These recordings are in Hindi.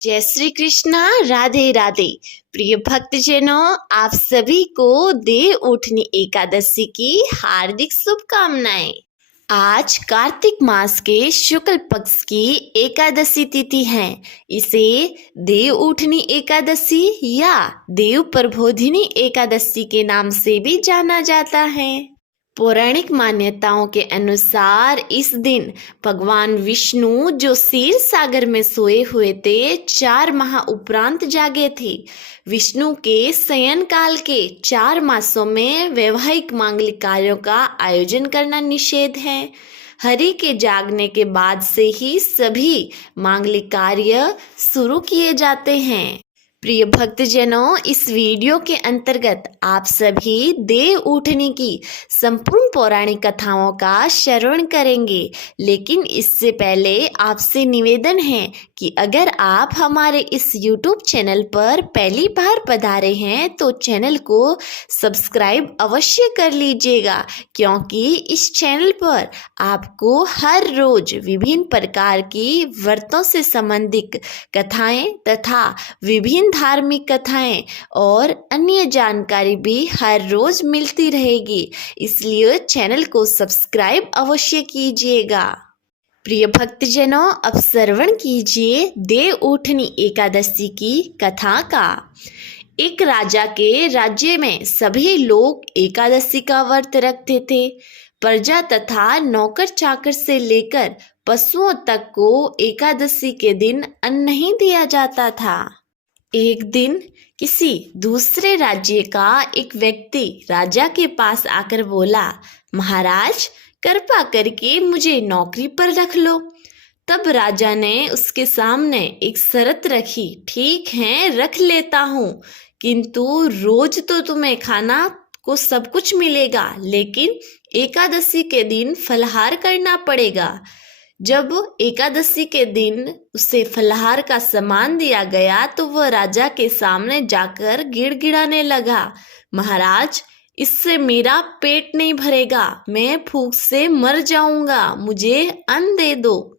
जय श्री कृष्णा। राधे राधे। प्रिय भक्तजनों, आप सभी को देव उठनी एकादशी की हार्दिक शुभकामनाएं। आज कार्तिक मास के शुक्ल पक्ष की एकादशी तिथि है। इसे देव उठनी एकादशी या देव प्रबोधिनी एकादशी के नाम से भी जाना जाता है। पौराणिक मान्यताओं के अनुसार इस दिन भगवान विष्णु जो क्षीर सागर में सोए हुए थे, 4 माह उपरांत जागे थे। विष्णु के शयन काल के 4 मासों में वैवाहिक मांगलिक कार्यों का आयोजन करना निषेध है। हरि के जागने के बाद से ही सभी मांगलिक कार्य शुरू किए जाते हैं। प्रिय भक्तजनों, इस वीडियो के अंतर्गत आप सभी देव उठनी की संपूर्ण पौराणिक कथाओं का श्रवण करेंगे। लेकिन इससे पहले आपसे निवेदन है कि अगर आप हमारे इस YouTube चैनल पर पहली बार पधारे हैं तो चैनल को सब्सक्राइब अवश्य कर लीजिएगा, क्योंकि इस चैनल पर आपको हर रोज विभिन्न प्रकार की व्रतों से संबंधित कथाएं तथा विभिन्न धार्मिक कथाएं और अन्य जानकारी भी हर रोज मिलती रहेगी। इसलिए चैनल को सब्सक्राइब अवश्य कीजिएगा। प्रिय भक्तजनों, अब श्रवण कीजिए देव उठनी एकादशी की कथा का। एक राजा के राज्य में सभी लोग एकादशी का व्रत रखते थे। प्रजा तथा नौकर चाकर से लेकर पशुओं तक को एकादशी के दिन अन्न नहीं दिया जाता था। एक दिन किसी दूसरे राज्य का एक व्यक्ति राजा के पास आकर बोला, महाराज, कृपा करके मुझे नौकरी पर रख लो। तब राजा ने उसके सामने एक शर्त रखी, ठीक है, रख लेता हूँ, किंतु रोज तो तुम्हें खाना को सब कुछ मिलेगा, लेकिन एकादशी के दिन फलाहार करना पड़ेगा। जब एकादशी के दिन उसे फलाहार का सामान दिया गया तो वह राजा के सामने जाकर गिड़गिड़ाने लगा, महाराज, इससे मेरा पेट नहीं भरेगा, मैं भूख से मर जाऊंगा, मुझे अन्न दे दो।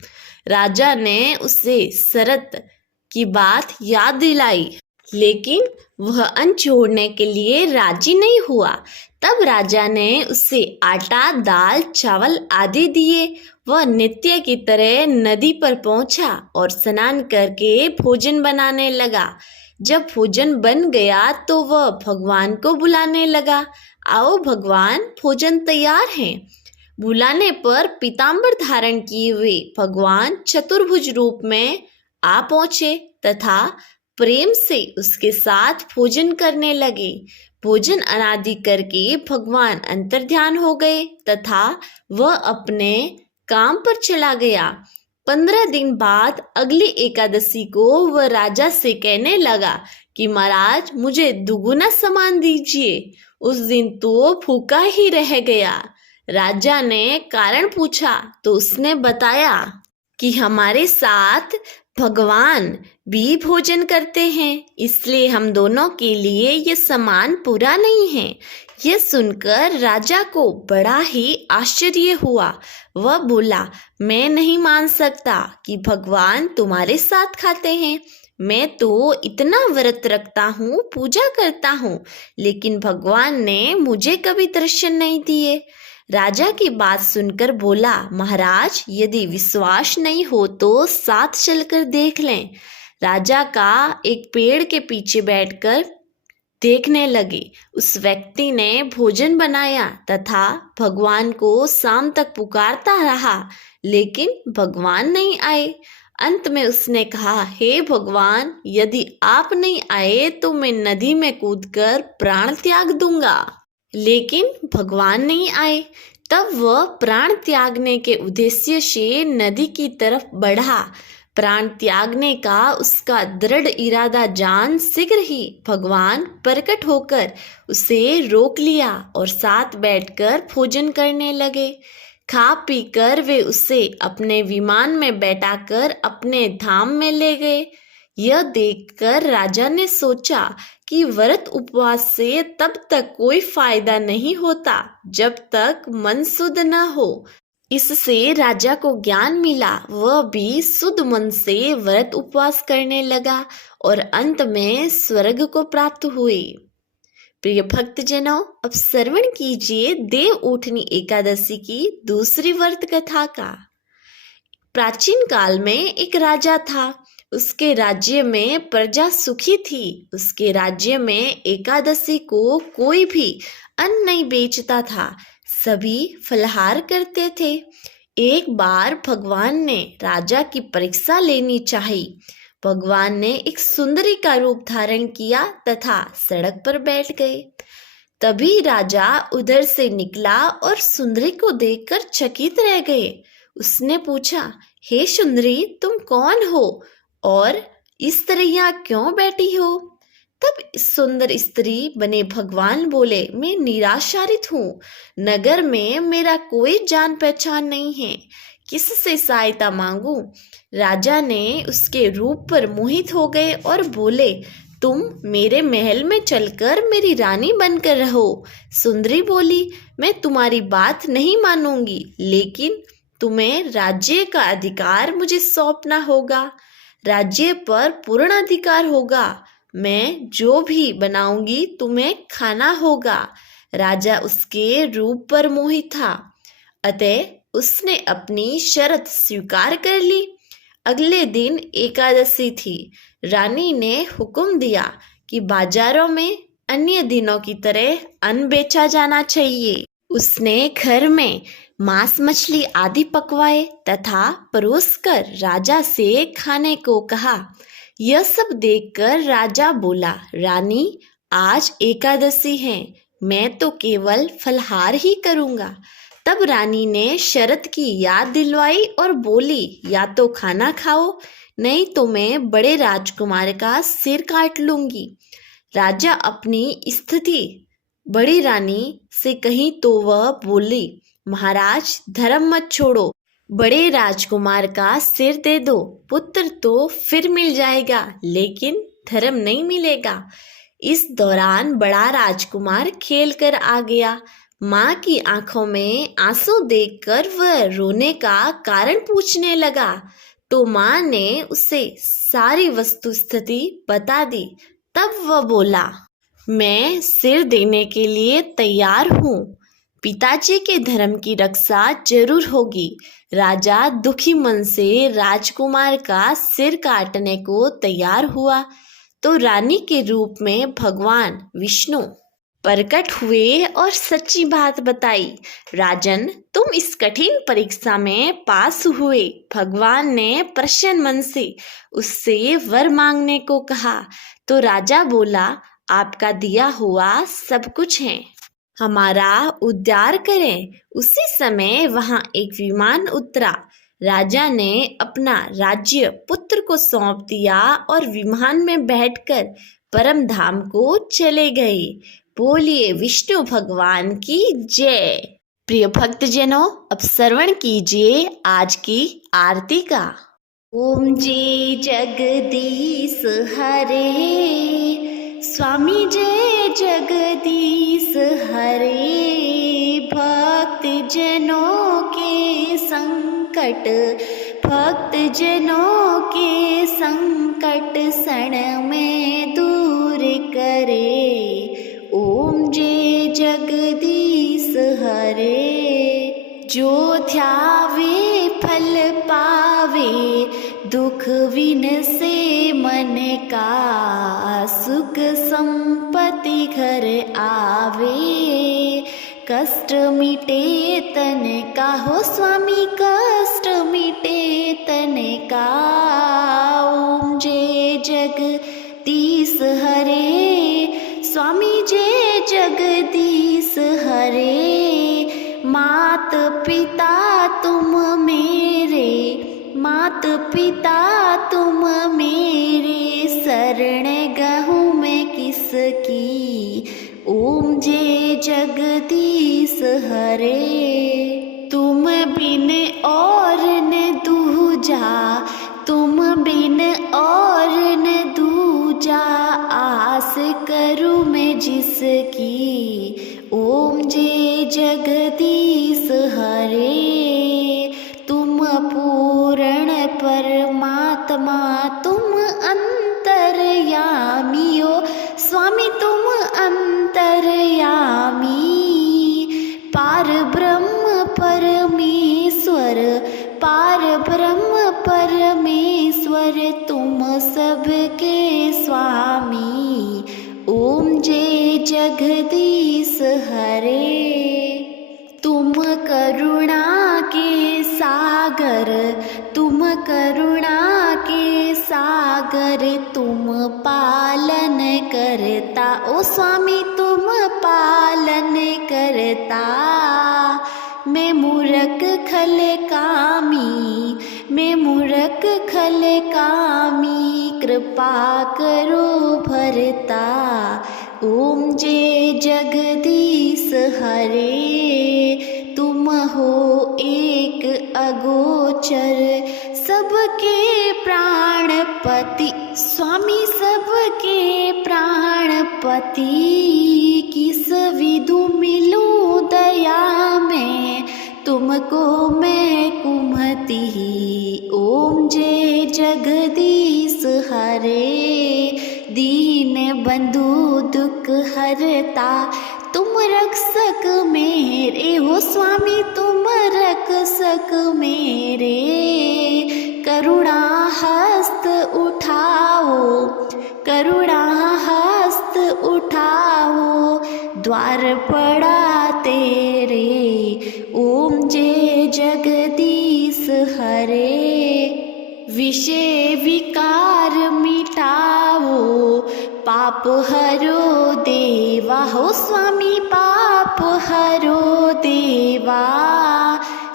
राजा ने उसे शर्त की बात याद दिलाई, लेकिन वह अन्न छोड़ने के लिए राजी नहीं हुआ। तब राजा ने उसे आटा, दाल, चावल आदि दिए। वह नित्य की तरह नदी पर पहुंचा और स्नान करके भोजन बनाने लगा। जब भोजन बन गया तो वह भगवान को बुलाने लगा, आओ भगवान, भोजन तैयार है। बुलाने पर पीताम्बर धारण किए हुए भगवान चतुर्भुज रूप में आ पहुंचे तथा प्रेम से उसके साथ भोजन करने लगे। भोजन अनादि करके भगवान अंतर्ध्यान हो गए तथा वह अपने काम पर चला गया। 15 दिन बाद अगली एकादशी को वह राजा से कहने लगा कि महाराज, मुझे दुगुना सामान दीजिए। उस दिन तो भूखा ही रह गया। राजा ने कारण पूछा तो उसने बताया कि हमारे साथ भगवान भी भोजन करते हैं, इसलिए हम दोनों के लिए ये सामान पूरा नहीं है। यह सुनकर राजा को बड़ा ही आश्चर्य हुआ। वह बोला, मैं नहीं मान सकता कि भगवान तुम्हारे साथ खाते हैं। मैं तो इतना व्रत रखता हूँ, पूजा करता हूँ, लेकिन भगवान ने मुझे कभी दर्शन नहीं दिए। राजा की बात सुनकर बोला, महाराज, यदि विश्वास नहीं हो तो साथ चलकर देख लें। राजा का एक पेड़ के पीछे बैठकर देखने लगे। उस व्यक्ति ने भोजन बनाया तथा भगवान को शाम तक पुकारता रहा, लेकिन भगवान नहीं आए। अंत में उसने कहा, हे भगवान, यदि आप नहीं आए तो मैं नदी में कूदकर प्राण त्याग दूंगा। लेकिन भगवान नहीं आए। तब वह प्राण त्यागने के उद्देश्य से नदी की तरफ बढ़ा। प्राण त्यागने का उसका दृढ़ इरादा जान शीघ्र ही भगवान प्रकट होकर उसे रोक लिया और साथ बैठकर भोजन करने लगे। खा पीकर वे उसे अपने विमान में बैठाकर अपने धाम में ले गए। यह देखकर राजा ने सोचा कि व्रत उपवास से तब तक कोई फायदा नहीं होता जब तक मन शुद्ध न हो। इससे राजा को ज्ञान मिला, वह भी शुद्ध मन से व्रत उपवास करने लगा और अंत में स्वर्ग को प्राप्त हुए। प्रिय भक्तजनों, अब श्रवण कीजिए देव उठनी एकादशी की दूसरी व्रत कथा का। प्राचीन काल में एक राजा था। उसके राज्य में प्रजा सुखी थी। उसके राज्य में एकादशी को कोई भी अन्न नहीं बेचता था, सभी फलाहार करते थे। एक बार भगवान ने राजा की परीक्षा लेनी चाही। भगवान ने एक सुंदरी का रूप धारण किया तथा सड़क पर बैठ गए। तभी राजा उधर से निकला और सुंदरी को देखकर चकित रह गए। उसने पूछा, हे सुंदरी, तुम कौन हो और इस तरह यहाँ क्यों बैठी हो? तब सुंदर स्त्री बने भगवान बोले, मैं निराशारित हूँ। नगर में मेरा कोई जान पहचान नहीं है, किससे सहायता मांगू? राजा ने उसके रूप पर मोहित हो गए और बोले, तुम मेरे महल में चलकर मेरी रानी बनकर रहो। सुंदरी बोली, मैं तुम्हारी बात नहीं मानूंगी, लेकिन तुम्हें राज्य का अधिकार मुझे सौंपना होगा। राज्य पर पूर्ण अधिकार होगा। मैं जो भी बनाऊंगी तुम्हें खाना होगा। राजा उसके रूप पर मोहित था, अतः उसने अपनी शर्त स्वीकार कर ली। अगले दिन एकादशी थी। रानी ने हुक्म दिया कि बाजारों में अन्य दिनों की तरह अन्न बेचा जाना चाहिए। उसने घर में मांस मछली आदि पकवाए तथा परोसकर राजा से खाने को कहा। यह सब देखकर राजा बोला, रानी, आज एकादशी है, मैं तो केवल फलहार ही करूँगा। तब रानी ने शर्त की याद दिलवाई और बोली, या तो खाना खाओ, नहीं तो मैं बड़े राजकुमार का सिर काट लूंगी। राजा अपनी स्थिति बड़ी रानी से कही तो वह बोली, महाराज, धर्म मत छोड़ो, बड़े राजकुमार का सिर दे दो। पुत्र तो फिर मिल जाएगा, लेकिन धर्म नहीं मिलेगा। इस दौरान बड़ा राजकुमार खेल कर आ गया। माँ की आंखों में आंसू देखकर वह रोने का कारण पूछने लगा, तो माँ ने उसे सारी वस्तु स्थिति बता दी। तब वह बोला, मैं सिर देने के लिए तैयार हूँ। पिताजी के धर्म की रक्षा जरूर होगी। राजा दुखी मन से राजकुमार का सिर काटने को तैयार हुआ तो रानी के रूप में भगवान विष्णु प्रकट हुए और सच्ची बात बताई। राजन, तुम इस कठिन परीक्षा में पास हुए। भगवान ने प्रसन्न मन से उससे वर मांगने को कहा तो राजा बोला, आपका दिया हुआ सब कुछ है, हमारा उद्धार करें। उसी समय वहां एक विमान उतरा। राजा ने अपना राज्य पुत्र को सौंप दिया और विमान में बैठकर परम धाम को चले गए। बोलिए विष्णु भगवान की जय। प्रिय भक्तजनों, अब श्रवण कीजिए आज की आरती का। ओम जय जगदीश हरे, स्वामी जय जगदीश हरे। भक्त जनों के संकट, भक्त जनों के संकट क्षण में दूर करे। ओम जय जगदीश हरे। जो ध्यावे फल पावे, दुख विन से मन का, सुख संपत्ति घर आवे। कष्ट मिटे तन का हो स्वामी, कष्ट मिटे तन का। ओम जय जगदीश हरे, स्वामी जय जगदीश हरे। मात पिता तुम मेरे, मात पिता तुम मेरे, शरण गहूँ मैं किसकी। ओम जय जगदीश हरे। तुम बिन और न दूजा, तुम बिन और न दूजा, आस करूँ मैं जिसकी। ओम जय जगदीश हरे। हरे तुम पालन करता, ओ स्वामी तुम पालन करता। मैं मूर्ख खल कामी, मैं मूर्ख खल कामी, कृपा करो भरता। ओम जय जगदीश हरे, तुम हो एक अगोचर, सबके प्राणपति स्वामी, सबके प्राणपति। किस विधु मिलूं दया में, तुमको मैं कुमति। ओम जय जगदीश हरे, दीन बंधु दुख हरता, तुम रक्षक मेरे हो स्वामी, तुम रक्षक मेरे। करुणा हस्त उठाओ, करुणा हस्त उठाओ, द्वार पड़ा तेरे। ओम जय जगदीश हरे, विषय विकार मिटाओ, पाप हरो देवा हो स्वामी, पाप हरो देवा।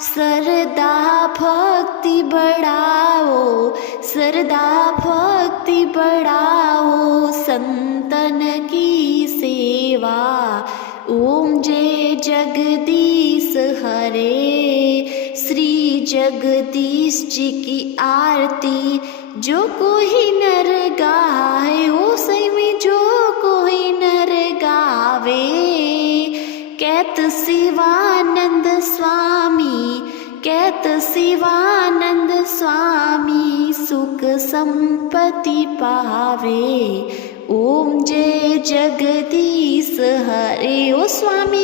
श्रद्धा भक्ति बढ़ाओ, श्रद्धा भक्ति बढ़ाओ, संतन की सेवा। ओम जय जगदीश हरे, श्री जगदीश जी की आरती जो कोई नर गाए, ओ सही में जो कोई नर गावे। कहत शिवानंद स्वामी, कहत शिवानंद स्वामी, सुख संपत्ति पावे। ओम जय जगदीश हरे, ओ स्वामी